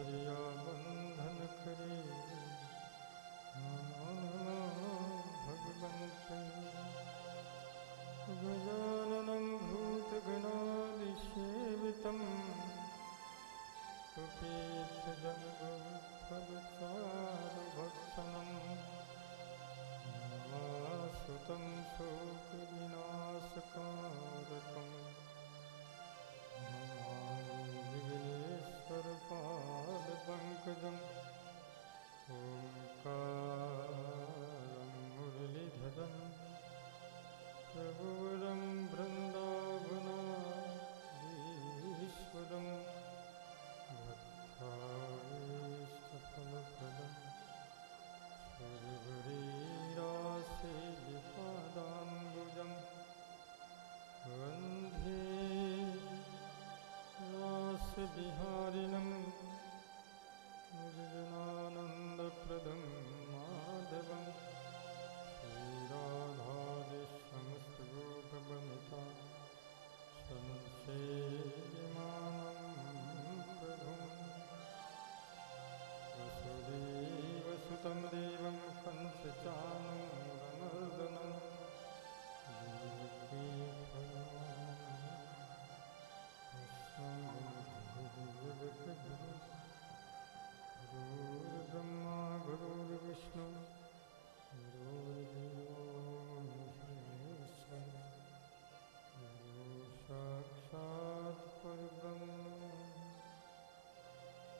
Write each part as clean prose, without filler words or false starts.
दरिया बंधन करे, नमो भगवन्ते। गजाननं भूतगणादिसेवितं, कपीशजनगोत्फलचारुभक्षणं, नमासुतं शोकविनाशकारकम्, नमामि विघ्नेश्वरपादपङ्कजम्। ओंकारं मुरलीधरं प्रभुवरं वृन्दावनाधीश्वरं, भक्ताभीष्टफलप्रदं सुरवरीरासेविपादाम्बुजं वन्दे रासबिहारिणं निर्जनानन्दप्रदं माधवं। श्रीराधादिसमस्तगोपवनिता संसेव्यमानं प्रभुं, वसुदेवसुतं देवं कंसचाणूरमर्दनं, देवकी गुरुर्ब्रह्मा गुरुर्विष्णु गुरुर्देवो महेश्वरः, गुरु साक्षात् परब्रह्म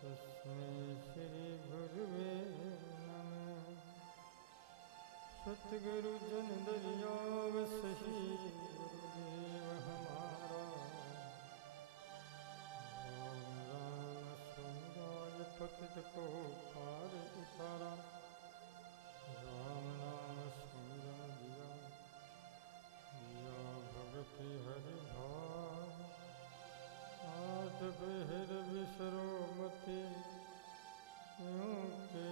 तस्मै श्री गुरुवे नमः। सतगुरु जन दरियाव सही गुरुदेव हमारा, राम राम सुंदर पतित को पार उतारा, राम नाम सुमिरन दिया, दिया भगति हरि भाव। आठ पहर बिसरो मति, यूं के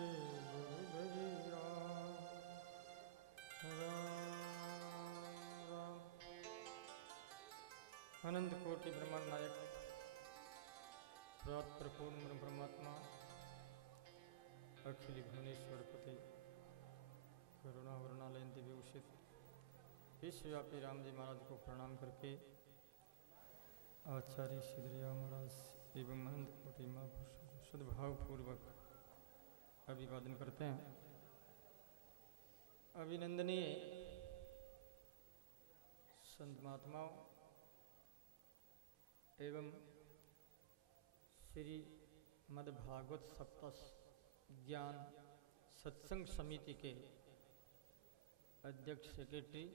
गुरु दरिया। राम राम। अनंत कोटि ब्रह्मांड नायक पूर्ण परमात्मा अखिल भुवनेश्वर पति करुणा वरुणालय दिव्योषित विश्वव्यापी राम जी महाराज को प्रणाम करके आचार्य सिद्धरिया महाराज एवं अनंत कोटि महापुरुषों को सद्भावपूर्वक अभिवादन करते हैं। अभिनंदनीय संत महात्माओं एवं श्री मद्भागवत सप्ताह ज्ञान सत्संग समिति के अध्यक्ष सेक्रेटरी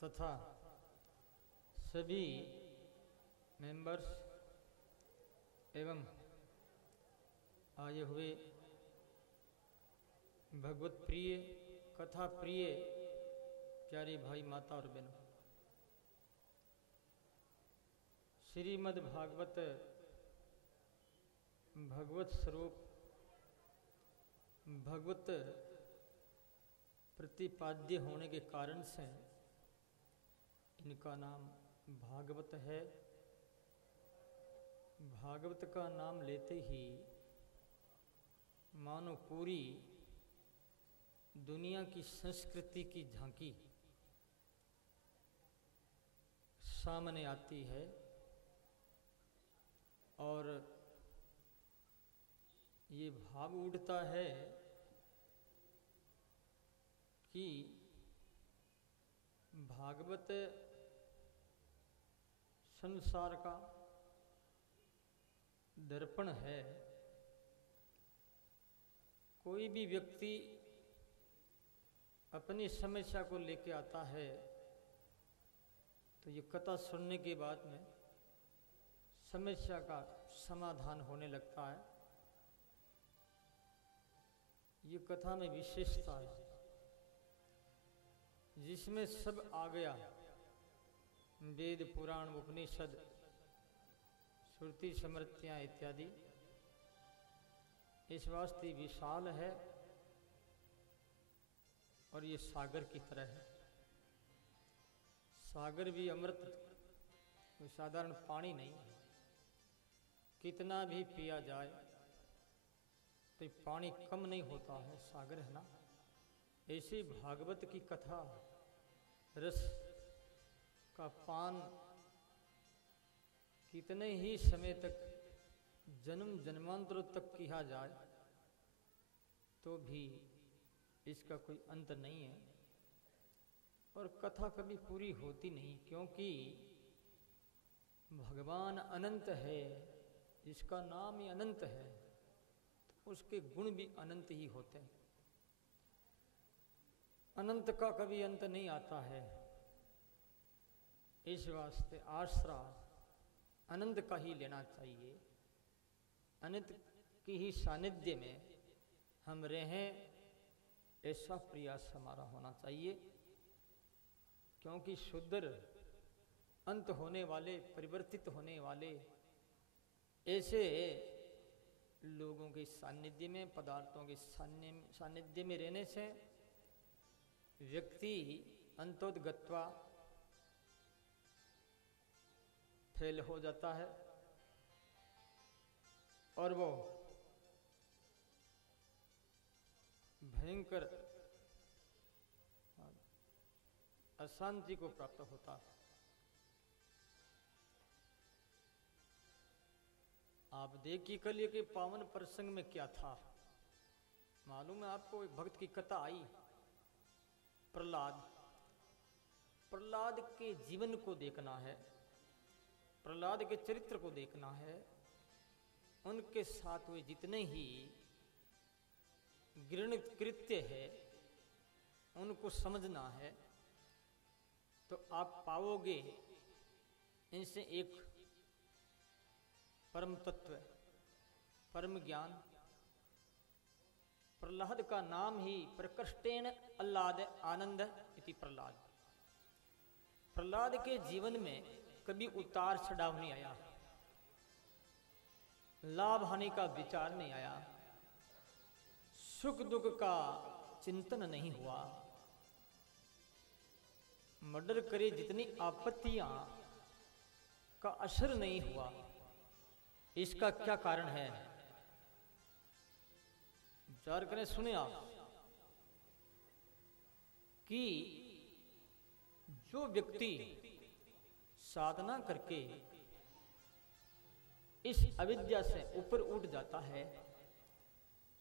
तथा सभी मेंबर्स एवं आए हुए भगवत प्रिय कथा प्रिय प्यारे भाई माता और बहनों, श्रीमद् भागवत भगवत स्वरूप भगवत प्रतिपाद्य होने के कारण से इनका नाम भागवत है। भागवत का नाम लेते ही मानो पूरी दुनिया की संस्कृति की झांकी सामने आती है और ये भाव उठता है कि भागवत संसार का दर्पण है। कोई भी व्यक्ति अपनी समस्या को लेके आता है तो ये कथा सुनने के बाद में समस्या का समाधान होने लगता है। ये कथा में विशेषता है जिसमें सब आ गया, वेद पुराण उपनिषद श्रुति स्मृतियाँ इत्यादि। इस वास्ते विशाल है और ये सागर की तरह है। सागर भी अमृत, कोई साधारण पानी नहीं है। कितना भी पिया जाए तो पानी कम नहीं होता है, सागर है ना। ऐसी भागवत की कथा रस का पान कितने ही समय तक, जन्म जन्मांतरों तक किया जाए तो भी इसका कोई अंत नहीं है। और कथा कभी पूरी होती नहीं, क्योंकि भगवान अनंत है, जिसका नाम ही अनंत है, तो उसके गुण भी अनंत ही होते हैं। अनंत का कभी अंत नहीं आता है। इस वास्ते आश्रय अनंत का ही लेना चाहिए। अनंत की ही सानिध्य में हम रहें, ऐसा प्रयास हमारा होना चाहिए। क्योंकि शुद्ध अंत होने वाले, परिवर्तित होने वाले ऐसे लोगों के सानिध्य में, पदार्थों के सानिध्य में रहने से व्यक्ति अंतोदगत्वा फेल हो जाता है और वो भयंकर अशांति को प्राप्त होता है। आप देखिए कल के पावन प्रसंग में क्या था मालूम है आपको? एक भक्त की कथा आई, प्रहलाद के जीवन को देखना है, प्रहलाद के चरित्र को देखना है, उनके साथ हुए जितने ही घृणित कृत्य है उनको समझना है, तो आप पाओगे इनसे एक परम तत्व, परम ज्ञान। प्रहलाद का नाम ही प्रकृष्टेन अल्लाद आनंद इति प्रहलाद। प्रहलाद के जीवन में कभी उतार चढ़ाव नहीं आया, लाभ हानि का विचार नहीं आया, सुख दुख का चिंतन नहीं हुआ। मर्डर करे जितनी आपत्तियां का असर नहीं हुआ। इसका क्या कारण है? विचार करें, सुने आप कि जो व्यक्ति साधना करके इस अविद्या से ऊपर उठ जाता है,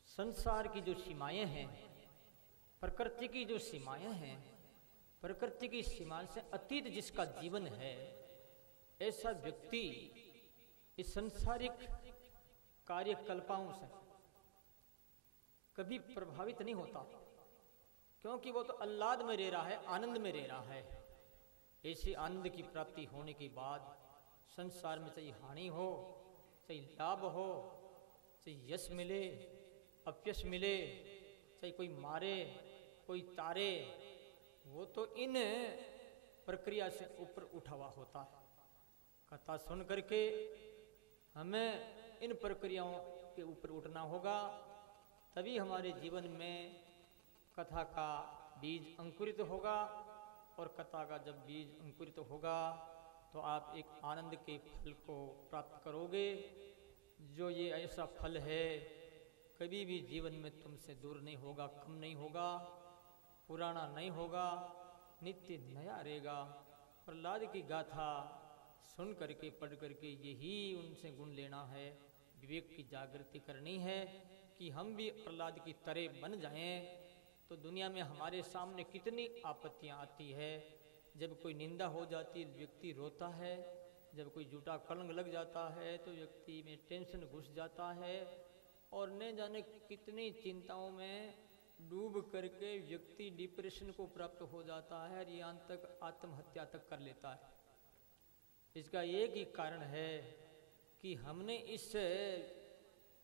संसार की जो सीमाएं हैं, प्रकृति की जो सीमाएं हैं, प्रकृति की सीमा से अतीत जिसका जीवन है, ऐसा व्यक्ति इस संसारिक कार्यकल्पों से कभी प्रभावित नहीं होता, क्योंकि वो तो आह्लाद में रह रहा है, आनंद में रह रहा है। ऐसी आनंद की प्राप्ति होने के बाद संसार में चाहे हानि हो, चाहे लाभ हो, चाहे यश मिले, अपयश मिले, चाहे कोई मारे, कोई तारे, वो तो इन प्रक्रिया से ऊपर उठा हुआ होता है। कथा सुन करके हमें इन प्रक्रियाओं के ऊपर उठना होगा, तभी हमारे जीवन में कथा का बीज अंकुरित होगा। और कथा का जब बीज अंकुरित होगा तो आप एक आनंद के फल को प्राप्त करोगे। जो ये ऐसा फल है कभी भी जीवन में तुमसे दूर नहीं होगा, कम नहीं होगा, पुराना नहीं होगा, नित्य नया रहेगा। प्रहलाद की गाथा सुन करके, पढ़ करके यही उनसे गुण लेना है, विवेक की जागृति करनी है कि हम भी प्रहलाद की तरह बन जाएं। तो दुनिया में हमारे सामने कितनी आपत्तियां आती है। जब कोई निंदा हो जाती है व्यक्ति रोता है, जब कोई झूठा कलंक लग जाता है तो व्यक्ति में टेंशन घुस जाता है, और न जाने कितनी चिंताओं में डूब करके व्यक्ति डिप्रेशन को प्राप्त हो जाता है, और यहाँ तक आत्महत्या तक कर लेता है। इसका एक ही कारण है कि हमने इस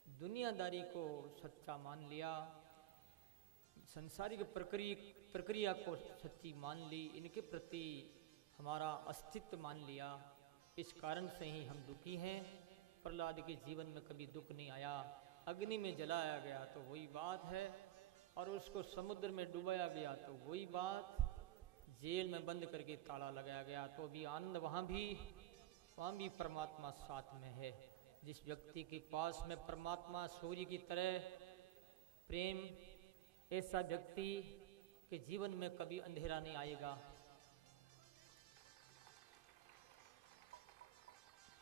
दुनियादारी को सच्चा मान लिया, संसारिक प्रक्रिया को सच्ची मान ली, इनके प्रति हमारा अस्तित्व मान लिया। इस कारण से ही हम दुखी हैं। प्रहलाद के जीवन में कभी दुख नहीं आया। अग्नि में जलाया गया तो वही बात है, और उसको समुद्र में डुबाया गया तो वही बात, जेल में बंद करके ताला लगाया गया तो भी आनंद, वहाँ भी परमात्मा साथ में है। जिस व्यक्ति के पास में परमात्मा सूर्य की तरह प्रेम, ऐसा व्यक्ति के जीवन में कभी अंधेरा नहीं आएगा।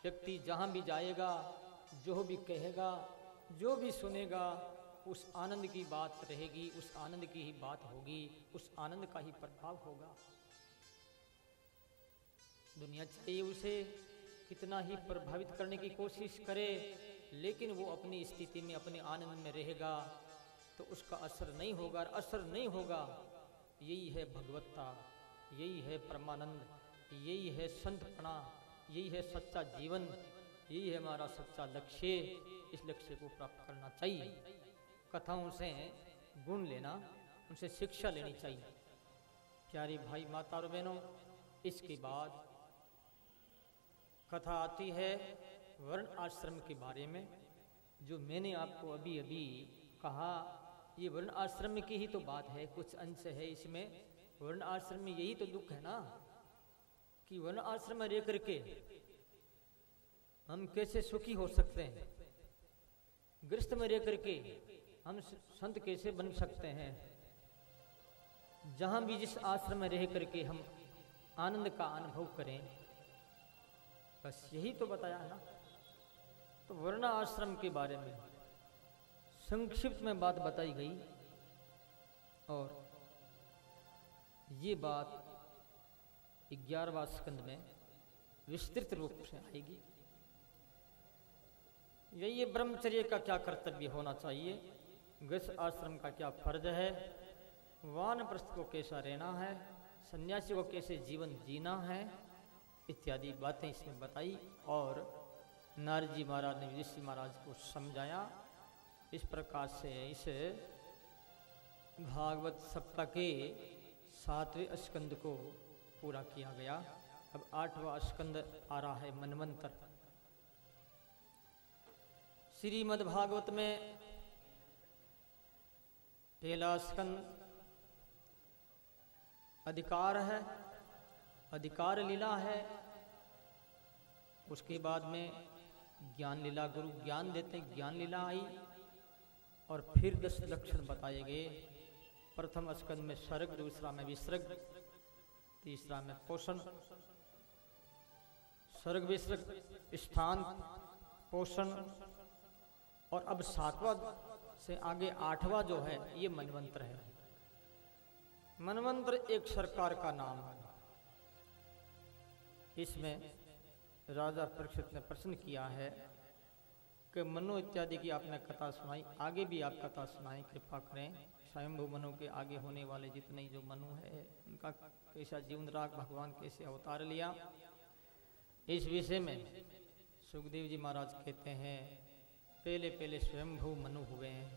व्यक्ति जहाँ भी जाएगा, जो भी कहेगा, जो भी सुनेगा, उस आनंद की बात रहेगी, उस आनंद की ही बात होगी, उस आनंद का ही प्रभाव होगा। दुनिया चाहिए उसे कितना ही प्रभावित करने की कोशिश करे, लेकिन वो अपनी स्थिति में, अपने आनंद में रहेगा तो उसका असर नहीं होगा। और असर नहीं होगा, यही है भगवत्ता, यही है परमानंद, यही है संतपना, यही है सच्चा जीवन, यही है हमारा सच्चा लक्ष्य। इस लक्ष्य को प्राप्त करना चाहिए। कथाओं से गुण लेना, उनसे शिक्षा लेनी चाहिए। प्यारे भाई माता और बहनों, इसके बाद कथा आती है वर्ण आश्रम के बारे में। जो मैंने आपको अभी अभी कहा, ये वर्ण आश्रम की ही तो बात है, कुछ अंश है इसमें। वर्ण आश्रम में यही तो दुख है ना, कि वर्ण आश्रम में रह करके हम कैसे सुखी हो सकते हैं, गृहस्थ में रह करके हम संत कैसे बन सकते हैं। जहां भी जिस आश्रम में रह करके हम आनंद का अनुभव करें, बस यही तो बताया है ना। तो वर्ण आश्रम के बारे में संक्षिप्त में बात बताई गई, और ये बात 11वां स्कंद में विस्तृत रूप से आएगी। यही ब्रह्मचर्य का क्या कर्तव्य होना चाहिए, गृहस्थ आश्रम का क्या फर्ज है, वानप्रस्थ को कैसा रहना है, सन्यासी को कैसे जीवन जीना है, इत्यादि बातें इसमें बताई। और नारद जी महाराज ने ऋषि महाराज को समझाया। इस प्रकार से इस भागवत सप्ताह के 7वें स्कंद को पूरा किया गया। अब 8वां स्कंद आ रहा है, मनवंतर। श्रीमद् भागवत में पहला स्कंद अधिकार है, अधिकार लीला है। उसके बाद में ज्ञान लीला, गुरु ज्ञान देते हैं, ज्ञान लीला आई। और फिर 10 लक्षण बताए गए। प्रथम स्कंद में सर्ग, दूसरा में विसर्ग, तीसरा में पोषण। सर्ग, विसर्ग, स्थान, पोषण। और अब 7वां से आगे 8वां जो है, ये मनवंतर है। मनवंतर एक सरकार का नाम है। इसमें राजा परीक्षित ने प्रश्न किया है कि मनु इत्यादि की आपने कथा सुनाई, आगे भी आप कथा सुनाएं, कृपा करें। स्वयंभू मनु के आगे होने वाले जितने जो मनु है, उनका कैसा जीवन रहा, भगवान कैसे अवतार लिया, इस विषय में सुखदेव जी महाराज कहते हैं पहले पहले स्वयंभू मनु हुए हैं,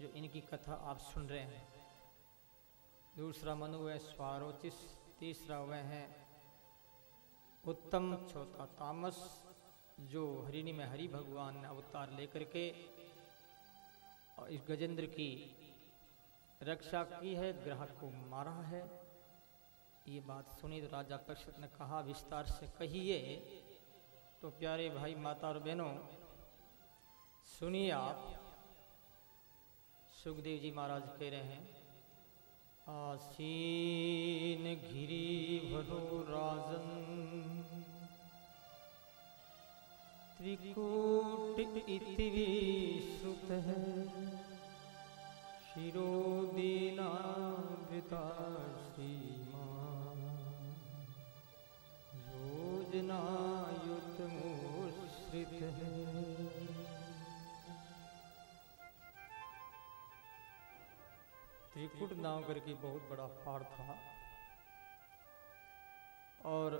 जो इनकी कथा आप सुन रहे हैं। दूसरा मनु है स्वारोचिस, तीसरा हुए हैं उत्तम, चौथा तामस, जो हरिणी में हरि भगवान ने अवतार लेकर के और इस गजेंद्र की रक्षा की है, ग्राहक को मारा है। ये बात सुनी तो राजा परीक्षित ने कहा विस्तार से कहिए। तो प्यारे भाई माता और बहनों सुनिए आप। सुखदेव जी महाराज कह रहे हैं, आसीन घिरी भरो राजन, त्रिकूट इति विश्रुत है, शिरोदीना वृता श्रीमान, योजना युत मुश्रित है। त्रिकुट नाव करके बहुत बड़ा पहाड़ था, और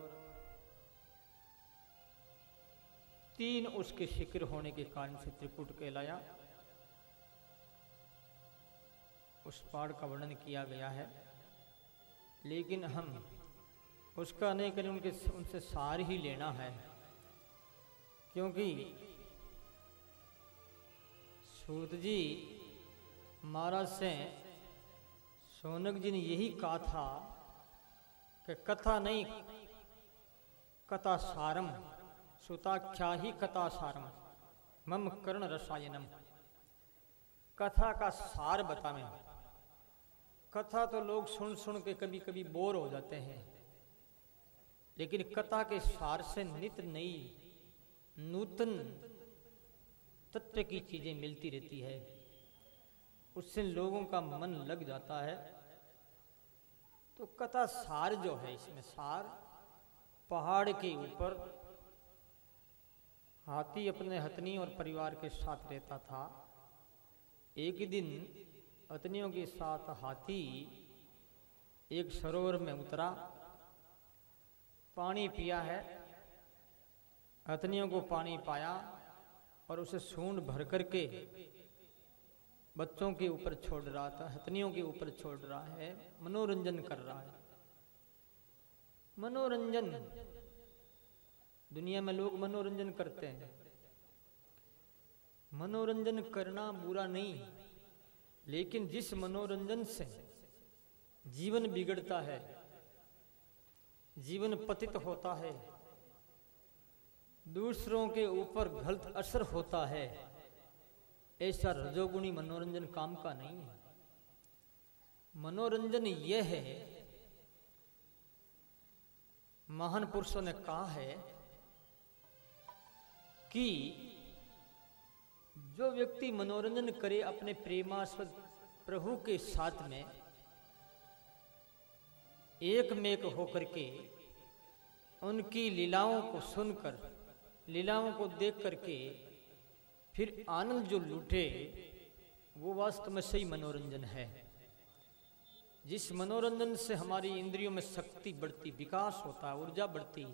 3 उसके शिखर होने के कारण से त्रिकुट कहलाया। उस पहाड़ का वर्णन किया गया है, लेकिन हम उसका नहीं करें, उनसे सार ही लेना है। क्योंकि सूत जी महाराज से शौनक जी ने यही कहा था कि कथा नहीं, कथा सारम सुताख्या ही कथा सारम मम कर्ण रसायनम। कथा का सार बतावे। कथा तो लोग सुन सुन के कभी कभी बोर हो जाते हैं, लेकिन कथा के सार से नित नई नूतन तत्व की चीजें मिलती रहती है, उससे लोगों का मन लग जाता है। तो कथा सार जो है, इसमें सार, पहाड़ के ऊपर हाथी अपने हथनी और परिवार के साथ रहता था। एक दिन हथनियों के साथ हाथी एक सरोवर में उतरा, पानी पिया है, हथनियों को पानी पाया और उसे सूंड भर करके बच्चों के ऊपर छोड़ रहा था, हथनियों के ऊपर छोड़ रहा है, मनोरंजन कर रहा है। मनोरंजन, दुनिया में लोग मनोरंजन करते हैं। मनोरंजन करना बुरा नहीं, लेकिन जिस मनोरंजन से जीवन बिगड़ता है, जीवन पतित होता है, दूसरों के ऊपर गलत असर होता है, ऐसा रजोगुणी मनोरंजन काम का नहीं है। मनोरंजन यह है, महान पुरुषों ने कहा है कि जो व्यक्ति मनोरंजन करे अपने प्रेमास्पद प्रभु के साथ में एक मेक होकर के, उनकी लीलाओं को सुनकर, लीलाओं को देख करके फिर आनंद जो लूटे, वो वास्तव में सही मनोरंजन है। जिस मनोरंजन से हमारी इंद्रियों में शक्ति बढ़ती, विकास होता है, ऊर्जा बढ़ती,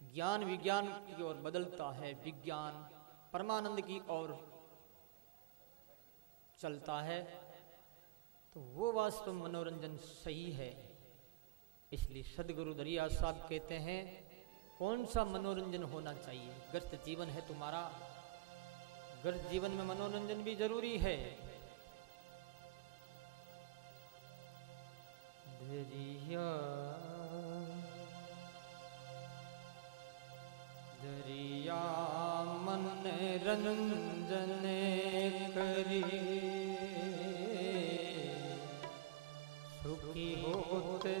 ज्ञान विज्ञान की ओर बदलता है, विज्ञान परमानंद की ओर चलता है, तो वो वास्तव में मनोरंजन सही है। इसलिए सदगुरु दरिया साहब कहते हैं, कौन सा मनोरंजन होना चाहिए? ग्रस्त जीवन है तुम्हारा, ग्रस्त जीवन में मनोरंजन भी जरूरी है। दरिया दरिया मन रंजन करी, सुखी होते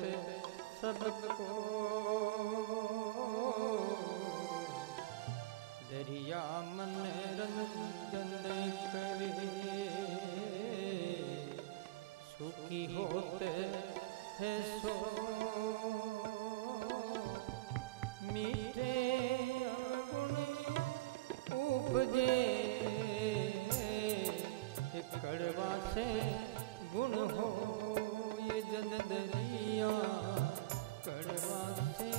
सबको। दरिया मन रंजन करी, सुखी होते है सो। मीठे गुण उपजे, कड़वा से गुण हो ये जन दरिया, कड़वा से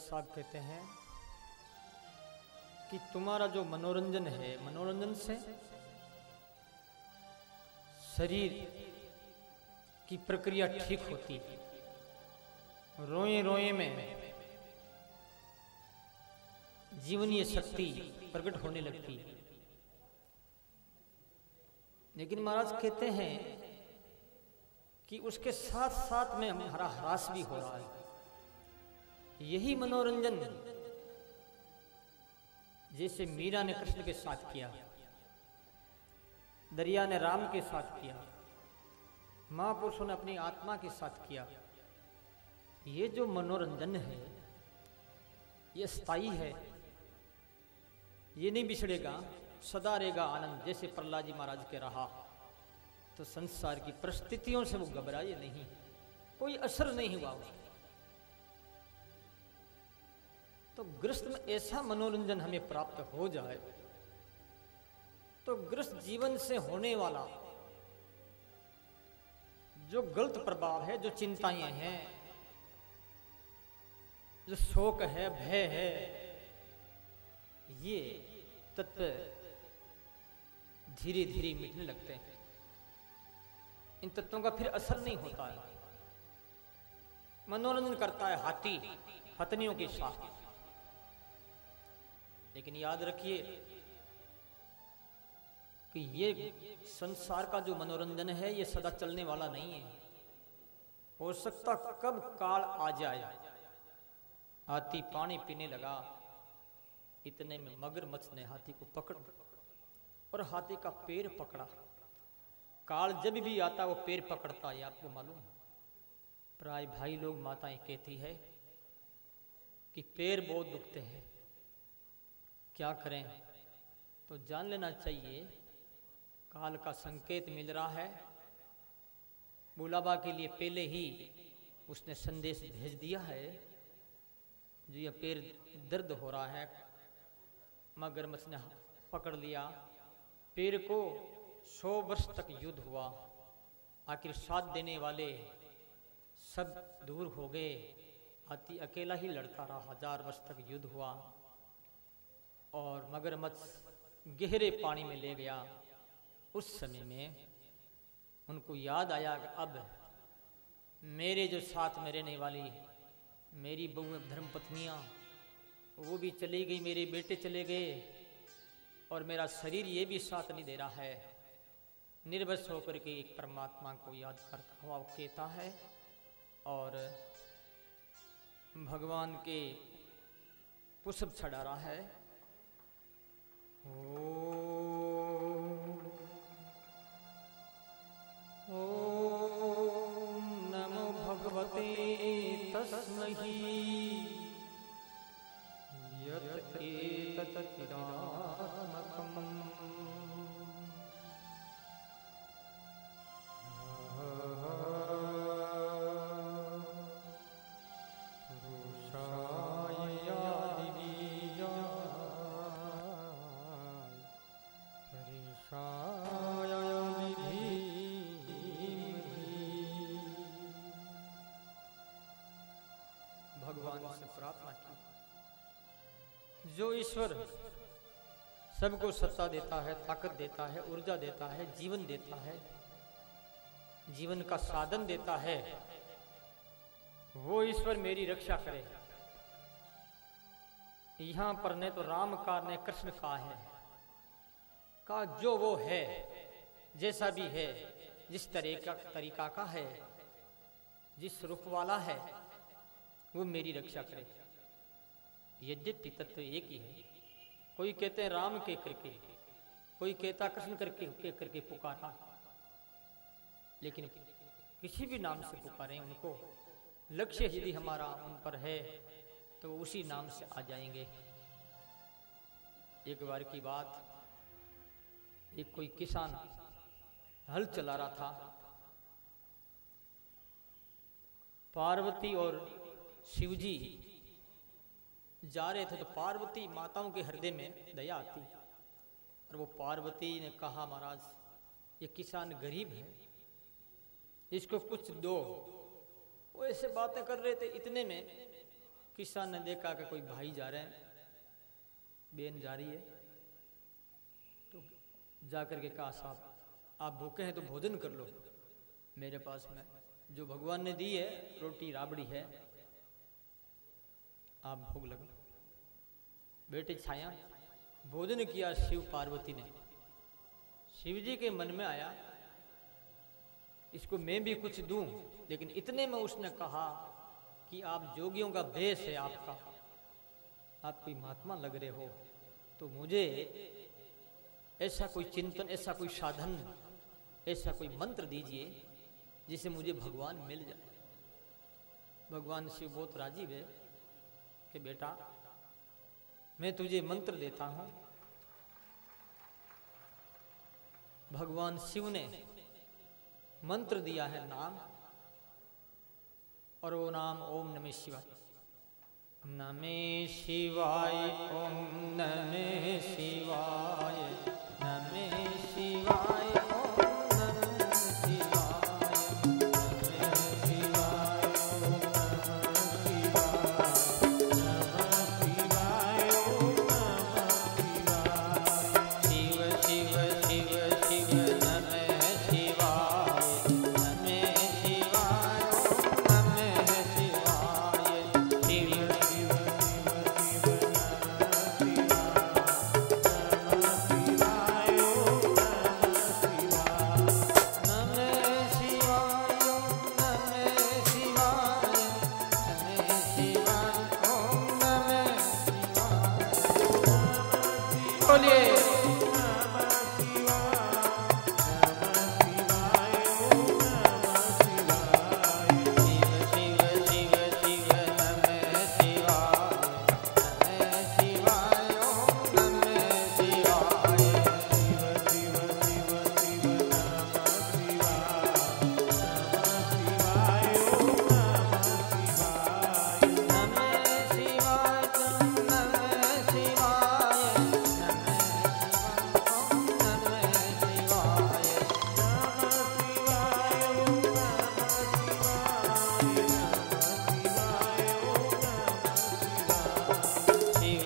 साहब कहते हैं कि तुम्हारा जो मनोरंजन है, मनोरंजन से शरीर की प्रक्रिया ठीक होती, रोए रोए में जीवनीय शक्ति प्रकट होने लगती। लेकिन महाराज कहते हैं कि उसके साथ साथ में हमारा ह्रास भी हो रहा है। यही मनोरंजन जैसे मीरा ने कृष्ण के साथ किया, दरिया ने राम के साथ किया, महापुरुषों ने अपनी आत्मा के साथ किया, ये जो मनोरंजन है ये स्थायी है, ये नहीं बिछड़ेगा, सदा रहेगा आनंद। जैसे प्रहलाद जी महाराज के रहा, तो संसार की परिस्थितियों से वो घबराए नहीं, कोई असर नहीं हुआ उसको। तो गृहस्थ में ऐसा मनोरंजन हमें प्राप्त हो जाए तो गृहस्थ जीवन से होने वाला जो गलत प्रभाव है, जो चिंताएं हैं, जो शोक है, भय है, ये तत्व धीरे धीरे मिटने लगते हैं। इन तत्वों का फिर असर नहीं होता है। मनोरंजन करता है हाथी हथनियों के साथ, लेकिन याद रखिए कि ये संसार का जो मनोरंजन है ये सदा चलने वाला नहीं है। हो सकता कब काल आ जाए। हाथी पानी पीने लगा, इतने में मगरमच्छ ने हाथी को पकड़ और हाथी का पैर पकड़ा। काल जब भी आता वो पैर पकड़ता है, आपको मालूम। प्राय भाई लोग माताएं कहती है कि पैर बहुत दुखते हैं, क्या करें। तो जान लेना चाहिए काल का संकेत मिल रहा है। बुलाबा के लिए पहले ही उसने संदेश भेज दिया है, जो ये पैर दर्द हो रहा है। मगरमच्छ ने पकड़ लिया पैर को। 100 वर्ष तक युद्ध हुआ, आखिर साथ देने वाले सब दूर हो गए। हाथी अकेला ही लड़ता रहा, 1000 वर्ष तक युद्ध हुआ और मगरमच्छ गहरे पानी में ले गया। उस समय में उनको याद आया कि अब मेरे जो साथ में रहने वाली मेरी बहू धर्मपत्नियां वो भी चली गई, मेरे बेटे चले गए और मेरा शरीर ये भी साथ नहीं दे रहा है। निर्वश होकर के एक परमात्मा को याद करता हुआ वो कहता है और भगवान के पुष्प चढ़ा रहा है। ओम नमो भगवते तस्मै यत् एतत् चिदात्मकम् जो ईश्वर सबको सत्ता देता है, ताकत देता है, ऊर्जा देता है, जीवन देता है, जीवन का साधन देता है, वो ईश्वर मेरी रक्षा करे। यहां पर ने तो राम का ने कृष्ण का है का जो वो है, जैसा भी है, जिस तरीका का है, जिस रूप वाला है, वो मेरी रक्षा करे। यद्यपि तत्व एक ही है। कोई कहते हैं राम के करके, कोई कहता कृष्ण करके पुकारा, लेकिन किसी भी नाम से पुकारें उनको, लक्ष्य यदि हमारा उन पर है तो उसी नाम से आ जाएंगे। एक बार की बात, एक कोई किसान हल चला रहा था, पार्वती और शिवजी जा रहे थे, तो पार्वती माताओं के हृदय में दया आती और वो पार्वती ने कहा महाराज ये किसान गरीब है, इसको कुछ दो। वो ऐसे बातें कर रहे थे, इतने में किसान ने देखा कि कोई भाई जा रहे हैं, बहन जा रही है, तो जाकर के कहा साहब आप भूखे हैं तो भोजन कर लो, मेरे पास में जो भगवान ने दी है रोटी राबड़ी है, आप भोग लगा। बेटे छाया भोजन किया शिव पार्वती ने। शिव जी के मन में आया इसको मैं भी कुछ दूं, लेकिन इतने में उसने कहा कि आप जोगियों का भेष है आपका, आप कोई महात्मा लग रहे हो, तो मुझे ऐसा कोई चिंतन, ऐसा कोई साधन, ऐसा कोई मंत्र दीजिए जिसे मुझे भगवान मिल जाए। भगवान शिव बहुत राजीव है कि बेटा मैं तुझे मंत्र देता हूं। भगवान शिव ने मंत्र दिया है नाम, और वो नाम ओम नमः शिवाय। नमः शिवाय, ओम नमः शिवाय, नमः शिवाय, ओम नमः शिवाय, नमः शिवाय, ओम नमः शिवाय, ओम नमः शिवाय। शिव शिव शिव शिव नमः शिवाय, नमः शिवाय, ओम नमः शिवाय। शिव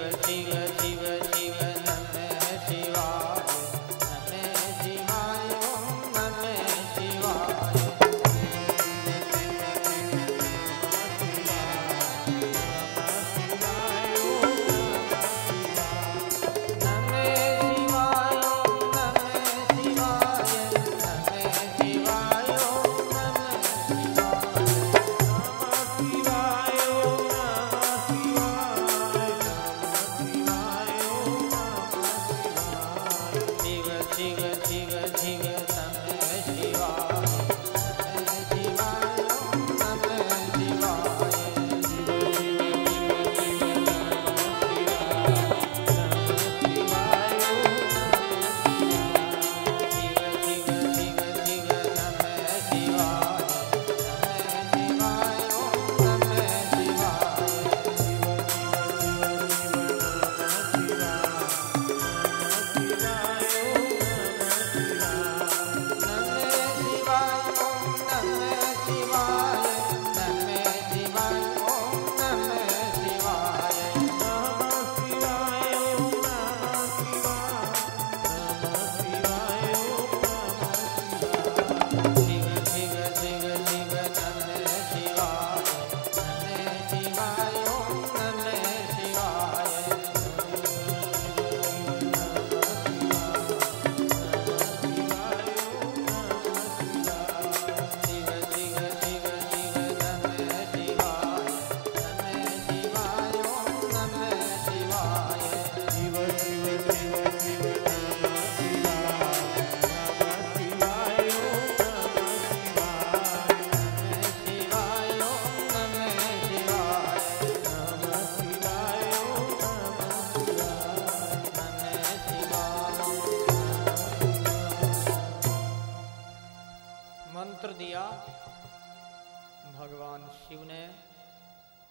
भगवान शिव ने,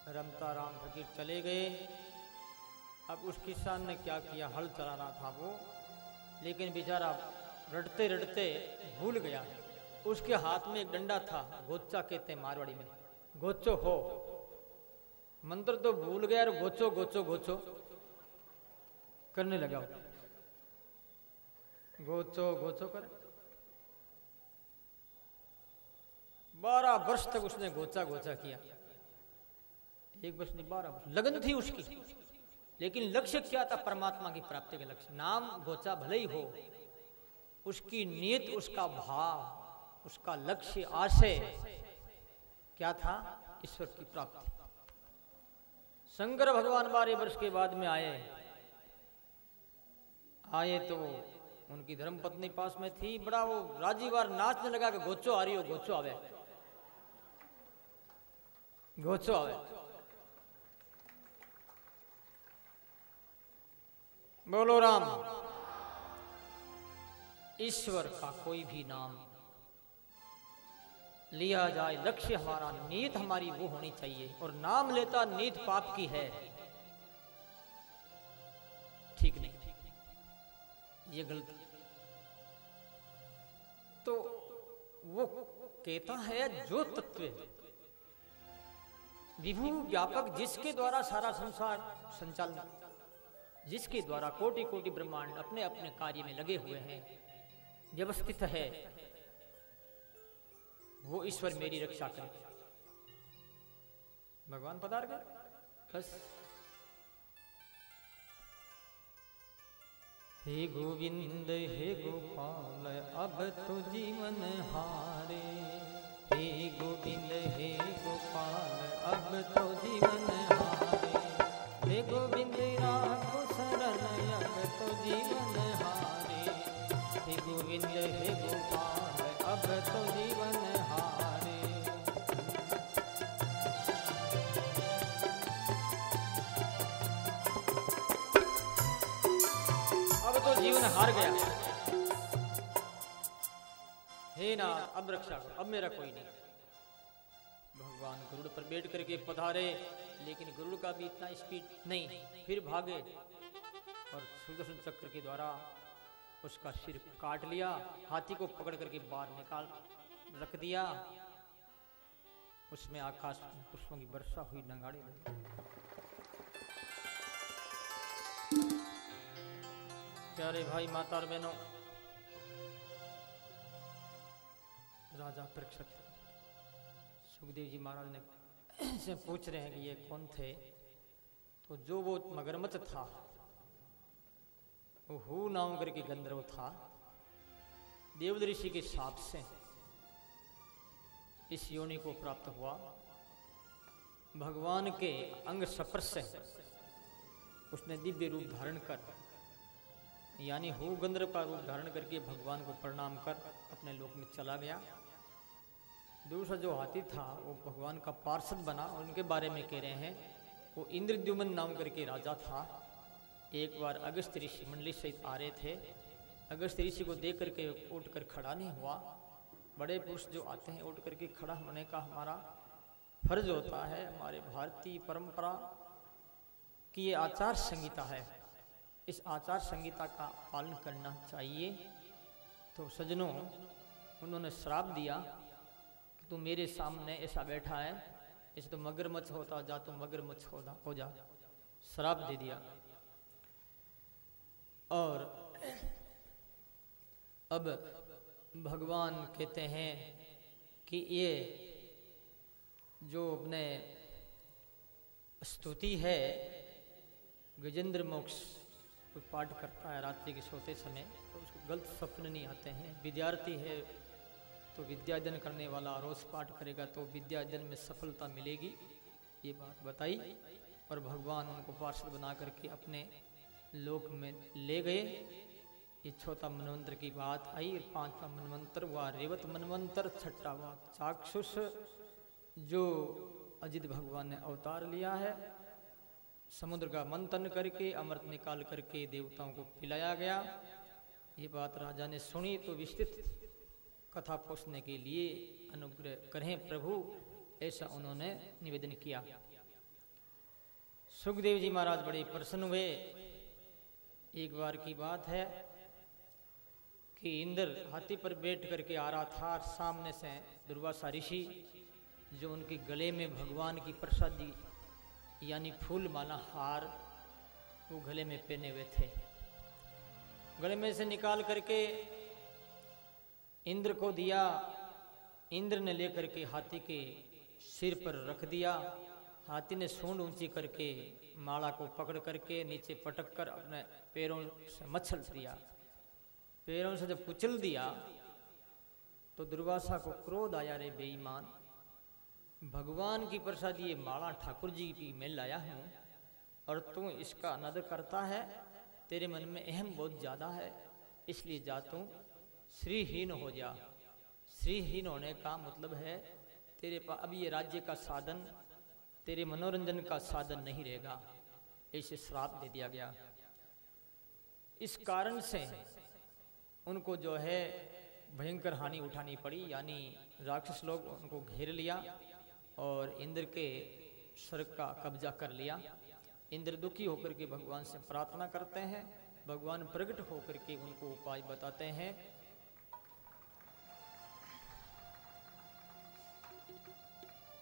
रमता राम फकीर चले गए। अब उस किसान ने क्या किया, हल चला रहा था वो, लेकिन बेचारा रटते रटते भूल गया। उसके हाथ में एक डंडा था, गोचा कहते हैं मारवाड़ी में, गोचो हो। मंत्र तो भूल गया और गोचो गोचो गोचो करने लगा। गोचो गोचो कर 12 वर्ष तक उसने गोचा गोचा किया, 1 वर्ष नहीं 12 वर्ष लगन थी उसकी, लेकिन लक्ष्य क्या था? परमात्मा की प्राप्ति का लक्ष्य। नाम गोचा भले ही हो, उसकी नीयत, उसका भाव, उसका लक्ष्य, आशय क्या था? ईश्वर की प्राप्ति। शंकर भगवान 12 वर्ष के बाद में आए तो उनकी धर्मपत्नी पास में थी, बड़ा वो राजीवार नाचने लगा कि गोचो आ रही हो, गोचो आवे, गोचो आवे। बोलो राम। ईश्वर का कोई भी नाम लिया जाए, लक्ष्य हमारा, नीयत हमारी वो होनी चाहिए। और नाम लेता नीयत पाप की है, ठीक नहीं, ये गलत। तो वो कहता है जो तत्व विभु व्यापक, जिसके द्वारा सारा संसार संचालन, जिसके द्वारा कोटि कोटि ब्रह्मांड अपने अपने कार्य में लगे हुए हैं, व्यवस्थित है, वो ईश्वर मेरी रक्षा करे। भगवान पधार गए बस। हे गोविंद हे गोपाल अब तो जीवन हारे, हे गोविंद हे गोपाल अब तो जीवन हारे, हे गोविंद राखो शरण अब तो जीवन हारे, हे गोविंद हे गोपाल अब तो जीवन हारे। अब तो जीवन हार गया, हे नाथ अब रक्षा करो, अब मेरा कोई नहीं। भगवान गरुड़ पर बैठ करके पधारे, लेकिन गरुड़ का भी इतना स्पीड नहीं, फिर भागे और सुदर्शन चक्र के द्वारा उसका सिर काट लिया, हाथी को पकड़ करके बाहर निकाल रख दिया। उसमें आकाश में पुष्पों की वर्षा हुई, नंगाड़े बजे। प्यारे भाई माता और बहनों, राजा परीक्षित सुखदेव जी महाराज ने से पूछ रहे हैं कि ये कौन थे? तो जो वो मगरमच्छ था, वो हु नाम करके गंधर्व था, देवद ऋषि के शाप से इस योनि को प्राप्त हुआ। भगवान के अंग स्पर्श से उसने दिव्य रूप धारण कर, यानी हु गंधर्व का रूप धारण करके भगवान को प्रणाम कर अपने लोक में चला गया। दूसरा जो हाथी था वो भगवान का पार्षद बना, और उनके बारे में कह रहे हैं वो इंद्रद्युम्न नाम करके राजा था। एक बार अगस्त ऋषि मंडली सहित आ रहे थे, अगस्त ऋषि को देख करके उठ कर खड़ा नहीं हुआ। बड़े पुरुष जो आते हैं उठ करके खड़ा होने का हमारा फर्ज होता है, हमारे भारतीय परंपरा की ये आचार संहिता है, इस आचार संहिता का पालन करना चाहिए। तो सज्जनों, उन्होंने श्राप दिया कि तू मेरे सामने ऐसा बैठा है, ऐसे तो मगरमच्छ होता जा, तो मगरमच्छ हो जा, श्राप दे दिया। और अब भगवान कहते हैं कि ये जो अपने स्तुति है, गजेंद्र मोक्ष कोई पाठ करता है रात्रि के सोते समय, तो उसको गलत सपने नहीं आते हैं। विद्यार्थी है तो विद्यार्जन करने वाला रोज पाठ करेगा तो विद्यार्जन में सफलता मिलेगी, ये बात बताई। और भगवान उनको पार्षद बना करके अपने लोक में ले गए। ये चौथा मनवंतर की बात आई। पांचवा मनवंतर हुआ रेवत मनवंतर, छठा हुआ चाक्षुष, जो अजित भगवान ने अवतार लिया है। समुद्र का मंथन करके अमृत निकाल करके देवताओं को पिलाया गया। ये बात राजा ने सुनी तो विस्तृत कथा पोषने के लिए अनुग्रह करें प्रभु, ऐसा उन्होंने निवेदन किया। सुखदेव जी महाराज बड़े प्रसन्न हुए। एक बार की बात है कि इंद्र हाथी पर बैठ करके आ रहा था, सामने से दुर्वासा ऋषि जो उनके गले में भगवान की प्रसादी यानी फूल माला हार वो गले में पहने हुए थे, गले में से निकाल करके इंद्र को दिया। इंद्र ने लेकर के हाथी के सिर पर रख दिया। हाथी ने सूंड ऊंची करके माला को पकड़ करके नीचे पटक कर अपने पैरों से मछल दिया। पैरों से जब कुचल दिया तो दुर्वासा को क्रोध आया, रे बेईमान, भगवान की प्रसादी ये माला ठाकुर जी की मैं लाया हूँ और तू इसका अनादर करता है। तेरे मन में अहम बहुत ज़्यादा है, इसलिए जा तू श्रीहीन हो जा। श्रीहीन होने का मतलब है तेरे पास अब ये राज्य का साधन, तेरे मनोरंजन का साधन नहीं रहेगा। ऐसे श्राप दे दिया गया। इस कारण से उनको जो है भयंकर हानि उठानी पड़ी, यानी राक्षस लोग उनको घेर लिया और इंद्र के स्वर्ग का कब्जा कर लिया। इंद्र दुखी होकर के भगवान से प्रार्थना करते हैं। भगवान प्रकट होकर के उनको उपाय बताते हैं।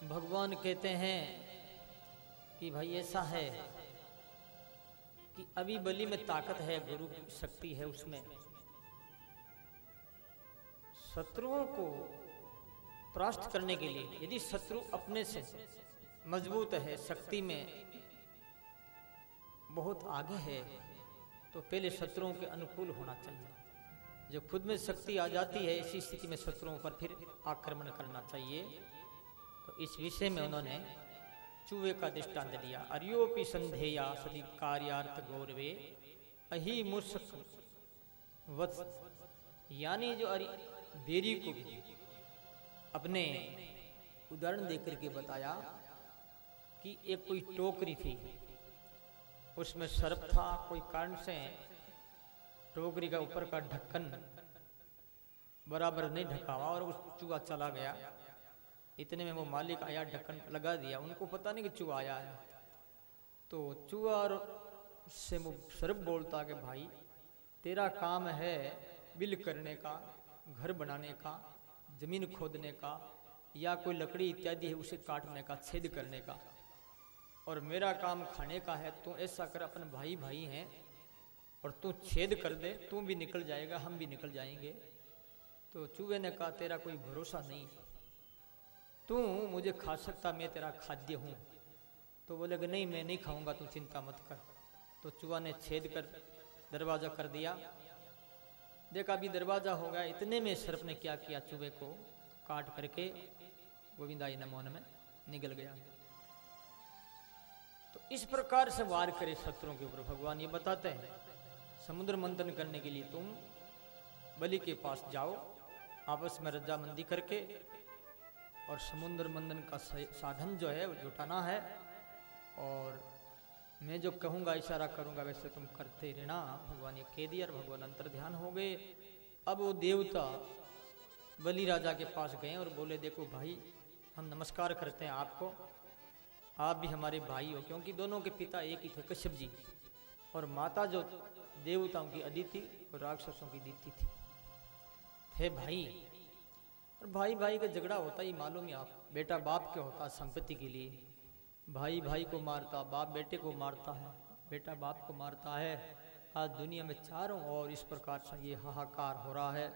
भगवान कहते हैं कि भाई ऐसा है कि अभी बलि में ताकत है, गुरु की शक्ति है उसमें। शत्रुओं को परास्त करने के लिए यदि शत्रु अपने से मजबूत है, शक्ति में बहुत आगे है, तो पहले शत्रुओं के अनुकूल होना चाहिए। जब खुद में शक्ति आ जाती है, इसी स्थिति में शत्रुओं पर फिर आक्रमण करना चाहिए। तो इस विषय में उन्होंने चूहे का दृष्टांत दिया। अर्योपि संधेया सदी कार्यार्थ गौरवे अहि मूर्छक वत्स, यानी जो बेरी को अपने उदाहरण देकर के बताया कि एक कोई टोकरी थी, उसमें सर्प था। कोई कारण से टोकरी का ऊपर का ढक्कन बराबर नहीं ढका हुआ और उस चूहा चला गया। इतने में वो मालिक आया, ढक्कन लगा दिया। उनको पता नहीं कि चूहा आया है। तो चूहा और से वो सर्प बोलता कि भाई तेरा काम है बिल करने का, घर बनाने का, जमीन खोदने का, या कोई लकड़ी इत्यादि है उसे काटने का, छेद करने का, और मेरा काम खाने का है। तू ऐसा कर, अपन भाई भाई हैं और तू छेद कर दे, तू भी निकल जाएगा, हम भी निकल जाएंगे। तो चूहे ने कहा तेरा कोई भरोसा नहीं, तू मुझे खा सकता, मैं तेरा खाद्य हूँ। तो बोले कि नहीं मैं नहीं खाऊंगा, तू चिंता मत कर। तो चूहा ने छेद कर दरवाजा कर दिया। देखा अभी दरवाजा हो गया। इतने में सर्प ने क्या किया, चूहे को काट करके गोविंदाई नमोन में निगल गया। तो इस प्रकार से वार करे शत्रुओं के ऊपर। भगवान ये बताते हैं समुद्र मंथन करने के लिए तुम बलि के पास जाओ, आपस में रजामंदी करके, और समुद्र मंथन का साधन जो है वो जुटाना है। और मैं जो कहूँगा, इशारा करूँगा, वैसे तुम करते रहना। भगवान ये कह दिया और भगवान अंतर ध्यान हो गए। अब वो देवता बलि राजा के पास गए और बोले देखो भाई, हम नमस्कार करते हैं आपको, आप भी हमारे भाई हो, क्योंकि दोनों के पिता एक ही थे, कश्यप जी, और माता जो देवताओं की अदिति और राक्षसों की दीति थी, थे भाई। और भाई भाई का झगड़ा होता ही मालूम है आप, बेटा बाप के होता संपत्ति के लिए, भाई भाई को मारता, बाप बेटे को मारता है, बेटा बाप को मारता है। आज दुनिया में चारों ओर इस प्रकार से ये हाहाकार हो रहा है।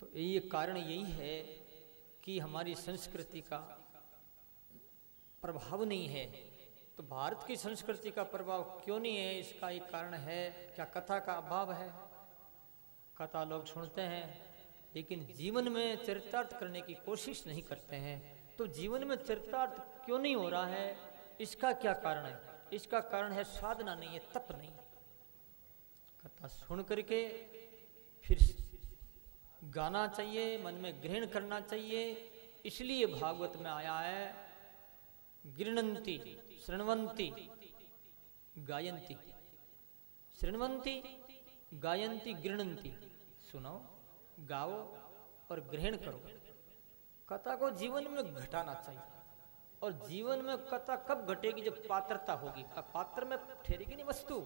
तो ये कारण यही है कि हमारी संस्कृति का प्रभाव नहीं है। तो भारत की संस्कृति का प्रभाव क्यों नहीं है, इसका एक कारण है क्या, कथा का अभाव है। कथा लोग सुनते हैं लेकिन जीवन में चरितार्थ करने की कोशिश नहीं करते हैं। तो जीवन में चरितार्थ क्यों नहीं हो रहा है, इसका क्या कारण है? इसका कारण है साधना नहीं है, तप नहीं। कथा सुन करके फिर गाना चाहिए, मन में ग्रहण करना चाहिए। इसलिए भागवत में आया है गृणंती शृण्वन्ति गायन्ति, शृण्वन्ति गायन्ति गृणंती, सुनो, गाओ और ग्रहण करो। कथा को जीवन में घटाना चाहिए। और जीवन में कथा कब घटेगी, जब पात्रता होगी। पात्र में ठहरेगी नहीं वस्तु।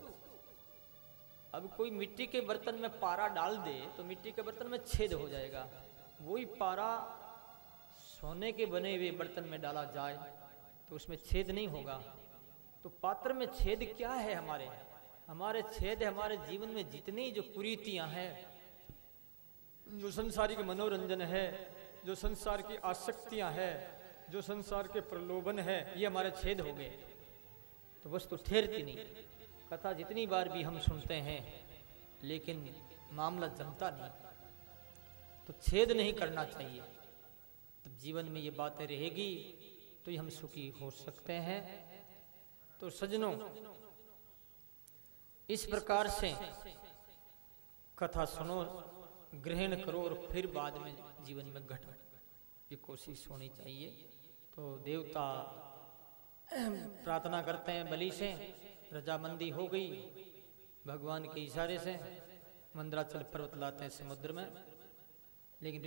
अब कोई मिट्टी के बर्तन में पारा डाल दे तो मिट्टी के बर्तन में छेद हो जाएगा। वही पारा सोने के बने हुए बर्तन में डाला जाए तो उसमें छेद नहीं होगा। तो पात्र में छेद क्या है? हमारे छेद है हमारे जीवन में जितनी जो कुरीतियां हैं, जो संसारिक मनोरंजन है, जो संसार की आसक्तियां हैं, जो संसार के प्रलोभन है, ये हमारे छेद हो गए तो वस्तु ठहरती नहीं। कथा जितनी बार भी हम सुनते हैं लेकिन मामला जमता नहीं, तो छेद नहीं करना चाहिए। तो जीवन में ये बातें रहेगी तो ही हम सुखी हो सकते हैं। तो सज्जनों, इस प्रकार से कथा सुनो, ग्रहण करो और फिर बाद में जीवन में घटो, ये कोशिश होनी चाहिए। तो देवता प्रार्थना करते हैं बलि से, रजामंदी हो गई, भगवान के इशारे से मंदराचल पर्वत लाते हैं समुद्र में, लेकिन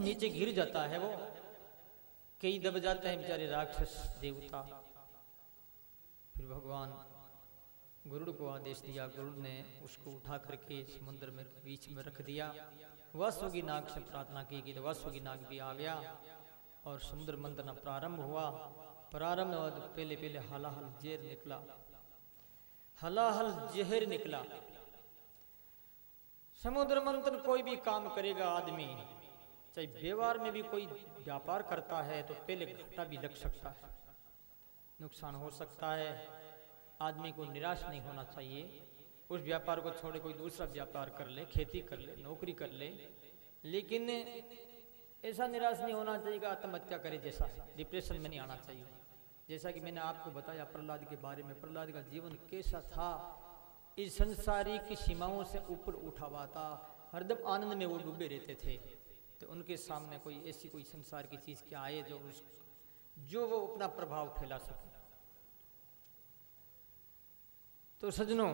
नीचे गिर जाता है वो, कई दब जाते हैं बेचारे राक्षस देवता। फिर भगवान गरुड़ को आदेश दिया, गरुड़ ने उसको उठा करके समुद्र में बीच में रख दिया। वासुकी नाग से प्रार्थना की गई तो वासुकी नाग भी आ गया और समुद्र मंथन प्रारंभ हुआ। प्रारंभ हुआ तो पहले पहले हलाहल जहर निकला, हलाहल जहर निकला। समुद्र मंथन कोई भी काम करेगा आदमी, चाहे व्यवहार में भी कोई व्यापार करता है तो पहले घाटा भी लग सकता है, नुकसान हो सकता है। आदमी को निराश नहीं होना चाहिए, उस व्यापार को छोड़े कोई दूसरा व्यापार कर ले, खेती कर ले, नौकरी कर ले, लेकिन ऐसा निराश नहीं होना चाहिए कि आत्महत्या करे जैसा, डिप्रेशन में नहीं आना चाहिए। जैसा कि मैंने आपको बताया प्रहलाद के बारे में, प्रहलाद का जीवन कैसा था, इस संसारिक सीमाओं से ऊपर उठा हुआ था, हरदम आनंद में वो डूबे रहते थे। तो उनके सामने कोई ऐसी कोई संसार की चीज क्या आए जो वो अपना प्रभाव फैला सके। तो सज्जनों,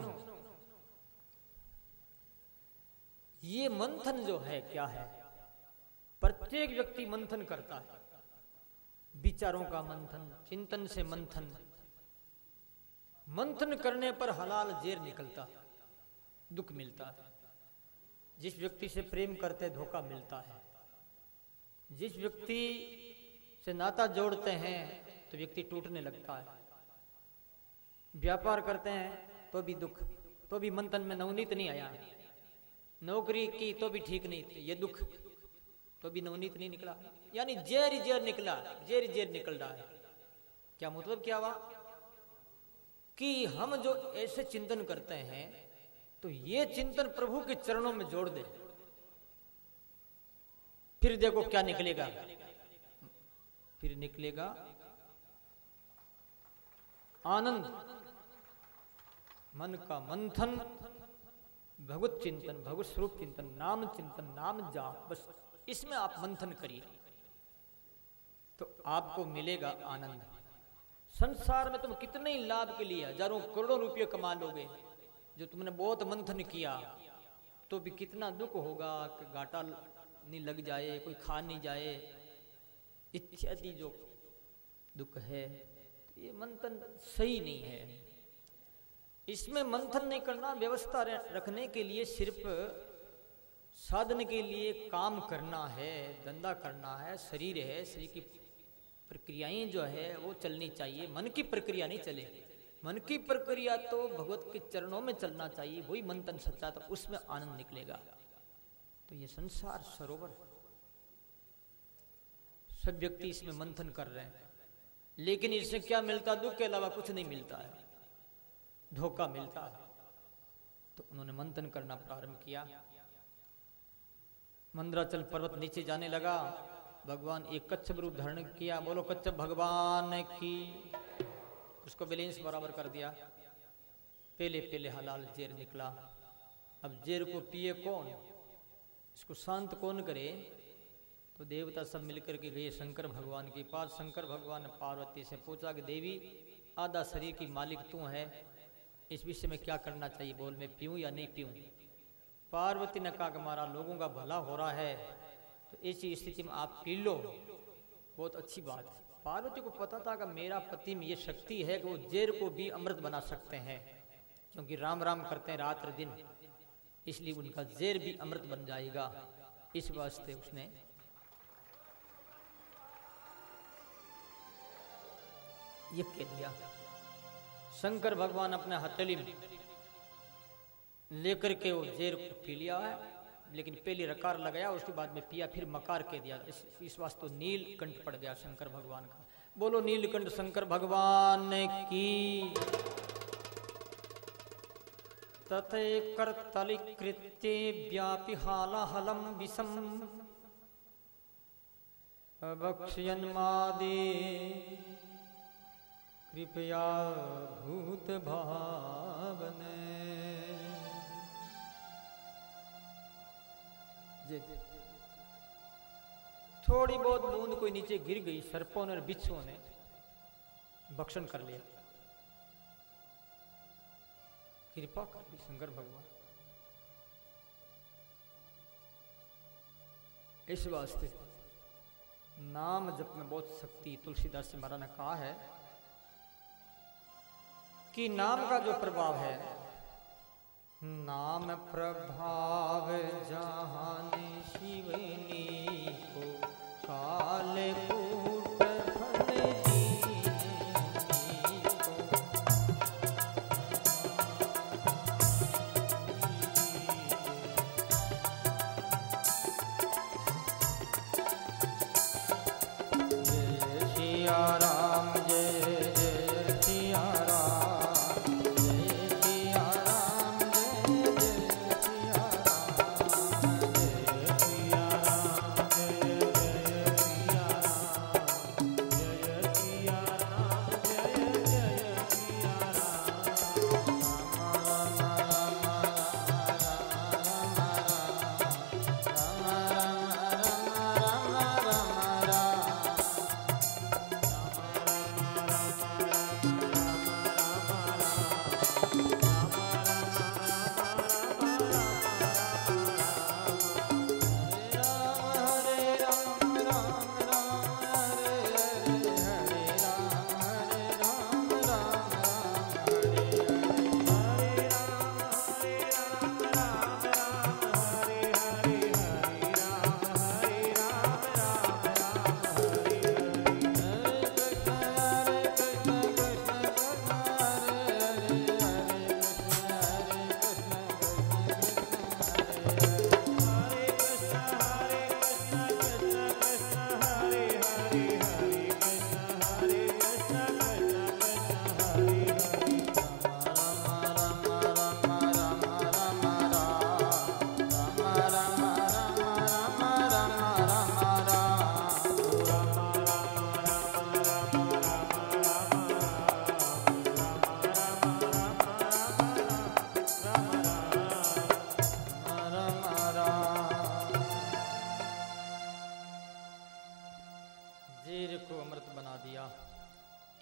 ये मंथन जो है क्या है, प्रत्येक व्यक्ति मंथन करता है, विचारों का मंथन, चिंतन से मंथन। मंथन करने पर हलाल जेर निकलता, दुख मिलता है। जिस व्यक्ति से प्रेम करते धोखा मिलता है, जिस व्यक्ति से नाता जोड़ते हैं तो व्यक्ति टूटने लगता है। व्यापार करते हैं तो भी दुख, तो भी मंथन में नवनीत नहीं आया, नौकरी की तो भी ठीक नहीं थी, ये दुख, तो भी नवनीत नहीं निकला, यानी जेर जेर निकला, जेर जेर निकल रहा है। क्या मतलब क्या हुआ कि हम जो ऐसे चिंतन करते हैं तो ये चिंतन प्रभु के चरणों में जोड़ दे, फिर देखो क्या निकलेगा। फिर निकलेगा आनंद, मन का मंथन, भगवत चिंतन, भगवत स्वरूप चिंतन, नाम चिंतन, नाम जाप, बस इसमें आप मंथन करिए तो आपको मिलेगा आनंद। संसार में तुम कितने ही लाभ के लिए हजारों करोड़ों रुपये कमा लोगे, जो तुमने बहुत मंथन किया तो भी कितना दुख होगा कि घाटा नहीं लग जाए, कोई खा नहीं जाए, इत्यादि जो दुख है। ये मंथन सही नहीं है, इसमें मंथन नहीं करना। व्यवस्था रखने के लिए सिर्फ साधन के लिए काम करना है, धंधा करना है, शरीर है, शरीर की प्रक्रियाएं जो है वो चलनी चाहिए, मन की प्रक्रिया नहीं चले। मन की प्रक्रिया तो भगवत के चरणों में चलना चाहिए, वही मंथन सच्चा, तो उसमें आनंद निकलेगा। तो ये संसार सरोवर, सब व्यक्ति इसमें मंथन कर रहे हैं, लेकिन इससे क्या मिलता? दुख के अलावा कुछ नहीं मिलता है, धोखा मिलता है। तो उन्होंने मंथन करना प्रारंभ किया। मंदराचल पर्वत नीचे जाने लगा, भगवान एक कच्छप रूप धारण किया। बोलो कच्छप भगवान की। उसको बैलेंस बराबर कर दिया। पहले पहले हलाल जेर निकला। अब जेर को पिए कौन, इसको शांत कौन करे? तो देवता सब मिलकर के गए शंकर भगवान के पास। शंकर भगवान ने पार्वती से पूछा कि देवी, आधा शरीर की मालिक तू है, इस विषय में क्या करना चाहिए, बोल मैं पीऊँ या नहीं पीऊँ? पार्वती ने कहा कि हमारा लोगों का भला हो रहा है, तो ऐसी स्थिति में आप पी लो, बहुत अच्छी बात है। पार्वती को पता था कि मेरा पति में ये शक्ति है कि वो जेर को भी अमृत बना सकते हैं, क्योंकि राम राम करते हैं रात दिन, इसलिए उनका जेर भी अमृत बन जाएगा। इस वास्ते उसने ये कह दिया। शंकर भगवान अपने हथेली में लेकर के वो जेर को पी लिया है। लेकिन पहले रकार लगाया, उसके बाद में पिया, फिर मकार कह दिया। इस वास्ते नीलकंठ पड़ गया शंकर भगवान का। बोलो नीलकंठ शंकर भगवान की। तथे करतलि कृत्ये व्यापि हालाहलम विषम भक्ष्यन्मादे कृपया भूत भावने। थोड़ी बहुत बूंद कोई नीचे गिर गई, सर्पों ने और बिच्छुओं ने भक्षण कर लिया। कृपा कर दी शंकर भगवान। इस वास्ते नाम जप में बहुत शक्ति। तुलसीदास जी महाराज ने कहा है कि नाम का जो प्रभाव है, नाम प्रभाव जहानी शिवनी को काले कूट फल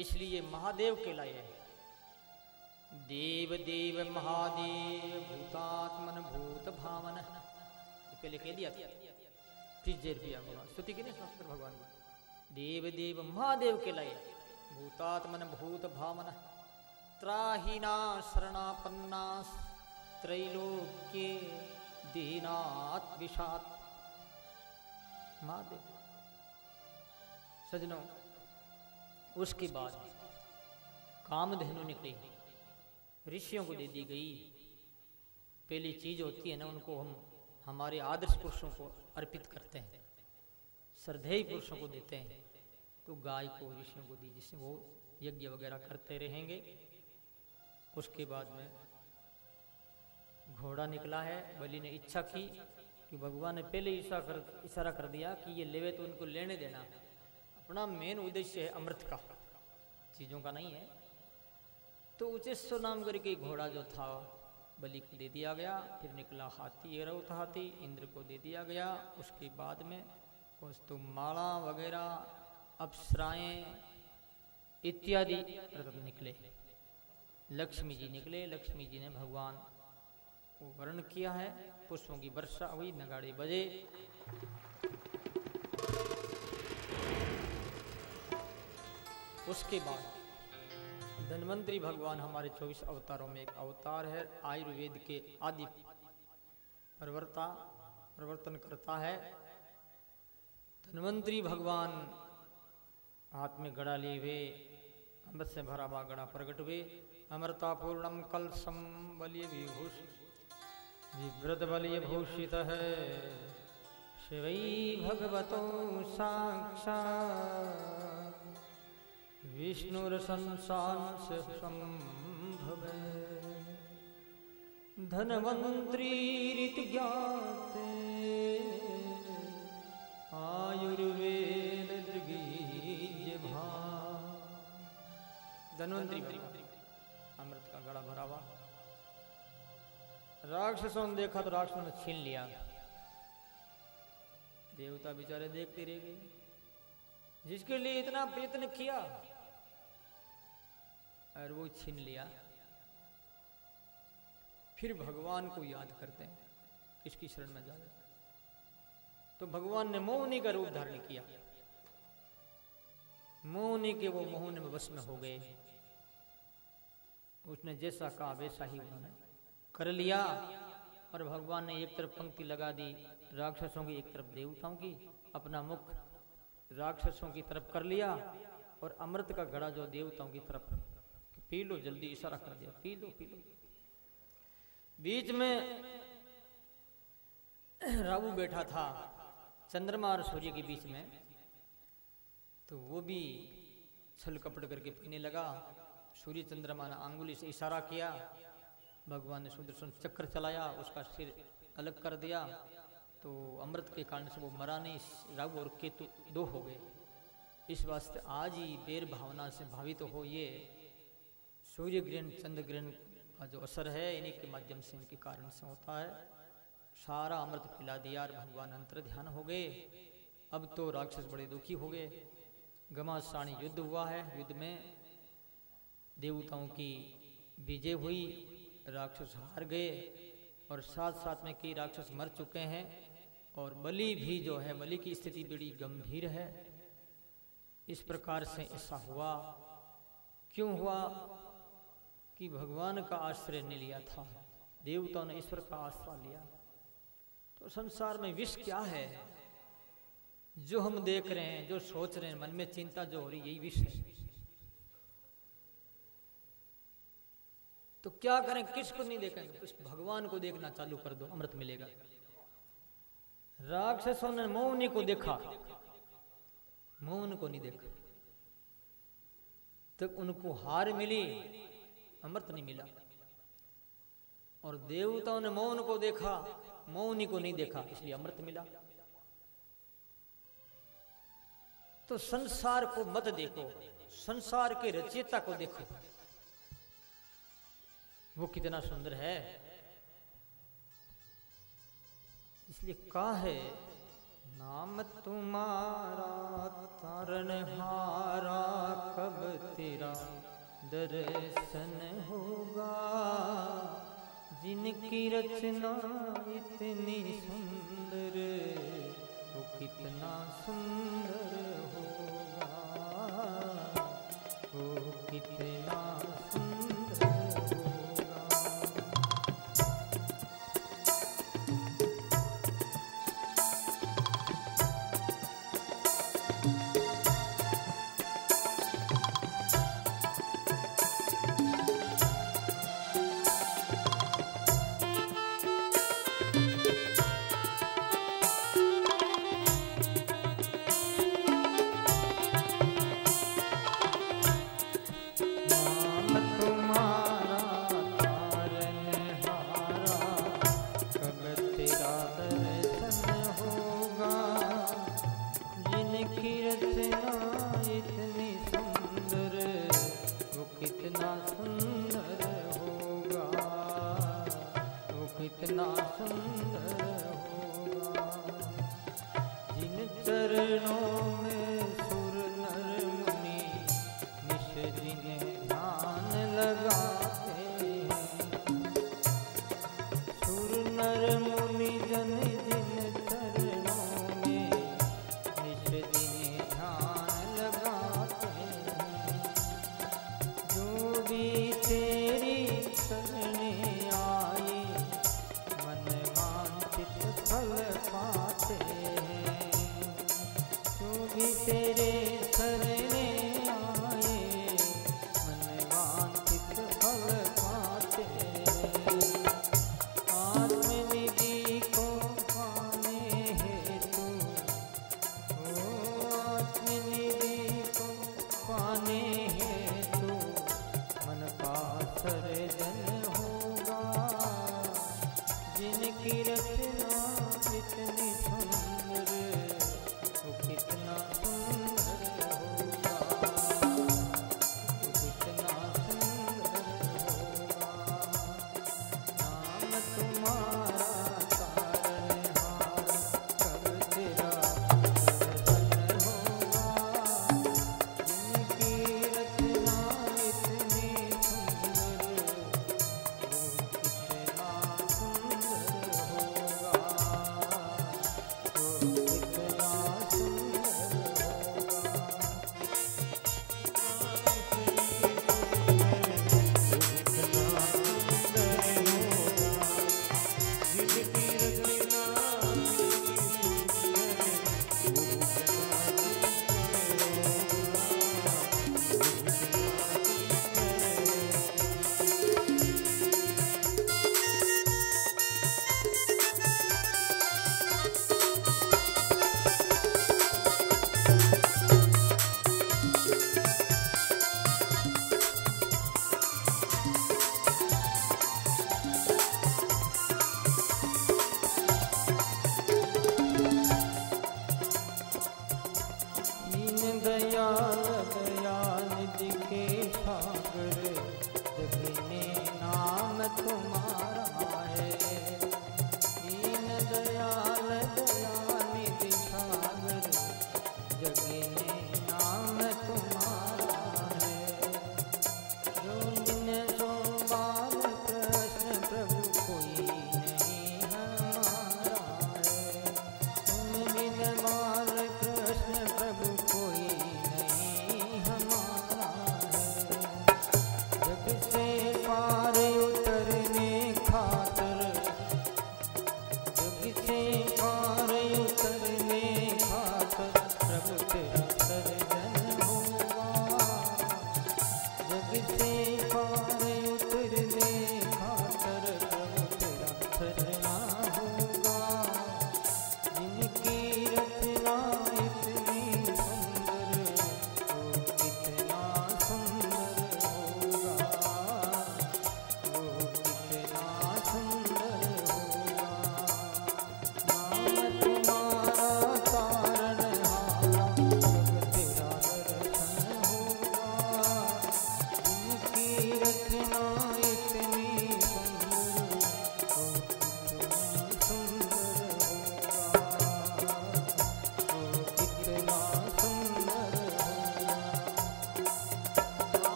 इसलिए महादेव कहलाए। देव देव महादेव भूतात्मन भूत भावन, पहले कह दिया था, फिर जेर दिया भगवान स्तुति के नहीं भगवान की। देव देव महादेव कहलाए, भूतात्मन भूत भावन, त्राहीना शरणापन्ना त्रैलोक्ये दीनात् विषात्। महादेव सजनों, उसके बाद कामधेनु निकली, ऋषियों को दे दी गई। पहली चीज होती है ना, उनको हम हमारे आदर्श पुरुषों को अर्पित करते हैं, श्रद्धेय पुरुषों को देते हैं। तो गाय को ऋषियों को दी, जिससे वो यज्ञ वगैरह करते रहेंगे। उसके बाद में घोड़ा निकला है। बलि ने इच्छा की कि भगवान ने पहले इशारा कर दिया कि ये लेवे तो उनको लेने देना। अपना मेन उद्देश्य है अमृत का, चीजों का नहीं है। तो उचेश्व नाम करके घोड़ा जो था बलि को दे दिया गया। फिर निकला हाथी, एरौत हाथी, इंद्र को दे दिया गया। उसके बाद में वस्तु माला वगैरह अप्सराएं इत्यादि रत्न निकले। लक्ष्मी जी निकले। लक्ष्मी जी ने भगवान को वर्ण किया है। पुष्पों की वर्षा हुई, नगाड़े बजे। उसके बाद धन्वंतरी भगवान हमारे 24 अवतारों में एक अवतार है। आयुर्वेद के आदि प्रवर्तन करता है। धन्वंतरी भगवान हाथ में गड़ा लिए हुए, अमृत से भरा हुआ गड़ा प्रकट हुए। अमृता पूर्णम कलशम बलिय विभूष विव्रत बलिभूषित है शिवै भगवतो साक्षात् विष्णुरसंसांस संभवे धन्वंतरीरिति ज्ञाते आयुर्वेद दृगीय भा। धन्वंतरी अमृत का घड़ा भरा हुआ। राक्षसों ने देखा तो राक्षसों ने छीन लिया। देवता बेचारे देखते रह गए, जिसके लिए इतना प्रयत्न किया और वो छीन लिया। फिर भगवान को याद करते हैं, किसकी शरण में जाए। तो भगवान ने मोहिनी का रूप धारण किया। मोहिनी के वो मोहन में वश में हो गए। उसने जैसा कहा वैसा ही उन्होंने कर लिया। और भगवान ने एक तरफ पंक्ति लगा दी राक्षसों की, एक तरफ देवताओं की। अपना मुख राक्षसों की तरफ कर लिया और अमृत का घड़ा जो देवताओं की तरफ, पी लो जल्दी, इशारा कर दिया, पी लो पी लो। बीच में राहु बैठा था चंद्रमा और सूर्य के बीच में, तो वो भी छल कपट करके पीने लगा। सूर्य चंद्रमा ने अंगुली से इशारा किया, भगवान ने सुदर्शन चक्र चलाया, उसका सिर अलग कर दिया। तो अमृत के कारण से वो मरा नहीं, राहु और केतु दो हो गए। इस वास्ते आज ही देर भावना से भावित तो हो। ये सूर्य ग्रहण चंद्र ग्रहण का जो असर है इन्हीं के माध्यम से, इनके कारण से होता है। सारा अमृत पिला दिया और भगवान अंतर ध्यान हो गए। अब तो राक्षस बड़े दुखी हो गए। घमासानी युद्ध हुआ है। युद्ध में देवताओं की विजय हुई, राक्षस हार गए और साथ साथ में कई राक्षस मर चुके हैं। और बलि भी जो है, बलि की स्थिति बड़ी गंभीर है। इस प्रकार से ऐसा हुआ। क्यों हुआ? कि भगवान का आश्रय नहीं लिया था, देवताओं ने ईश्वर का आश्रय लिया। तो संसार में विष क्या है? जो हम देख रहे हैं, जो सोच रहे हैं, मन में चिंता जो हो रही, यही विष है। तो क्या करें? किसको नहीं देखेंगे? उस भगवान को देखना चालू कर दो, अमृत मिलेगा। राक्षसों ने मोहिनी को देखा, मोहन को नहीं देखा, तब उनको हार मिली, अमृत नहीं मिला। और देवताओं ने मोहन को देखा, मोहिनी को नहीं देखा, इसलिए अमृत मिला। तो संसार को मत देखो, संसार के रचयिता को देखो, वो कितना सुंदर है। इसलिए कहा है, नाम तुम्हारा तारनहारा, कब तेरा दर्शन होगा। जिनकी रचना इतनी सुंदर, वो कितना सुंदर होगा, वो कितना सुंदर होगा।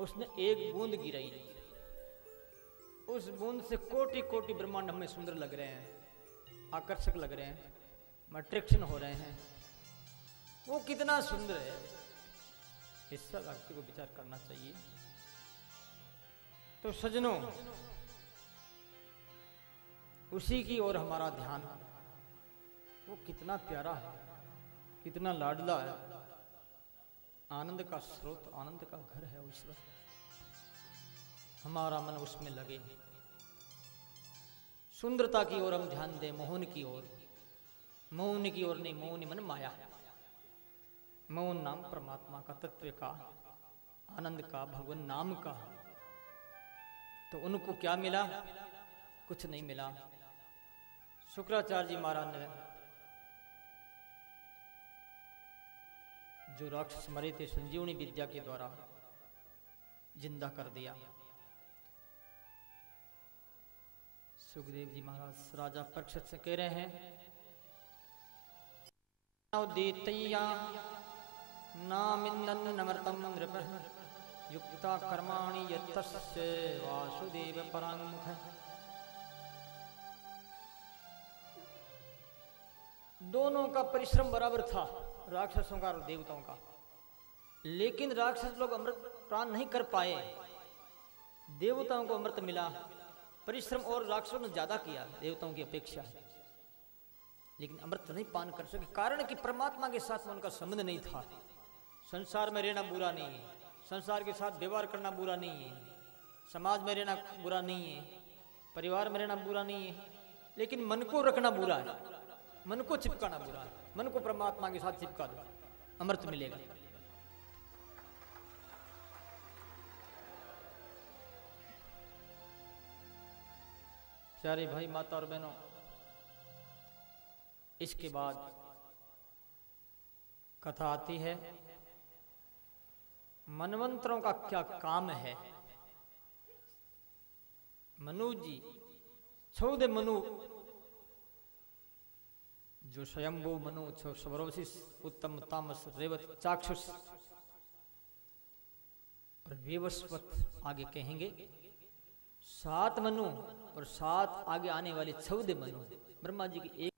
उसने एक बूंद गिराई, उस बूंद से कोटि कोटि ब्रह्मांड हमें सुंदर लग रहे हैं, आकर्षक लग रहे हैं, अट्रैक्शन हो रहे हैं। वो कितना सुंदर है, इस सब व्यक्ति को विचार करना चाहिए। तो सज्जनों, उसी की ओर हमारा ध्यान, वो कितना प्यारा है, कितना लाडला है, आनंद का स्रोत, आनंद का घर है ईश्वर। हमारा मन उसमें लगे, सुंदरता की ओर हम ध्यान दें, मोहन की ओर, मौन की ओर नहीं, मौन मन माया, मौन नाम परमात्मा का, तत्व का, आनंद का, भगवान नाम का। तो उनको क्या मिला? कुछ नहीं मिला। शुक्राचार्य जी महाराज ने जो राक्षस मरे थे संजीवनी विद्या के द्वारा जिंदा कर दिया। सुखदेव जी महाराज राजा परीक्षित से कह रहे हैं, देतैया नामिन्दन् नमर्तं नृपः युक्ता कर्माणि यत्तस्य वासुदेव पराङ्मुखः। दोनों का परिश्रम बराबर था, राक्षसों का और देवताओं का, लेकिन राक्षस लोग अमृत प्राण नहीं कर पाए। देवताओं को अमृत मिला, परिश्रम और राक्षसों ने ज्यादा किया देवताओं की अपेक्षा, लेकिन अमृत नहीं पान कर सके। कारण कि परमात्मा के साथ में उनका संबंध नहीं था। संसार में रहना बुरा नहीं है, संसार के साथ व्यवहार करना बुरा नहीं है, समाज में रहना बुरा नहीं है, परिवार में रहना बुरा नहीं है, लेकिन मन को रखना बुरा है, मन को चिपकाना बुरा है। मन को परमात्मा के साथ चिपका दो, अमृत मिलेगा। प्यारे भाई, माता और बहनों, इसके बाद कथा आती है मनवंतरों का क्या काम है। मनु जी, 14 मनु, जो स्वयंभू मनु, स्वरोसिस, उत्तम, तामस, रेवत, चाक्षुष और वेवस्वत आगे कहेंगे। 7 मनु और 7 आगे आने वाले 14 मनु ब्रह्मा जी की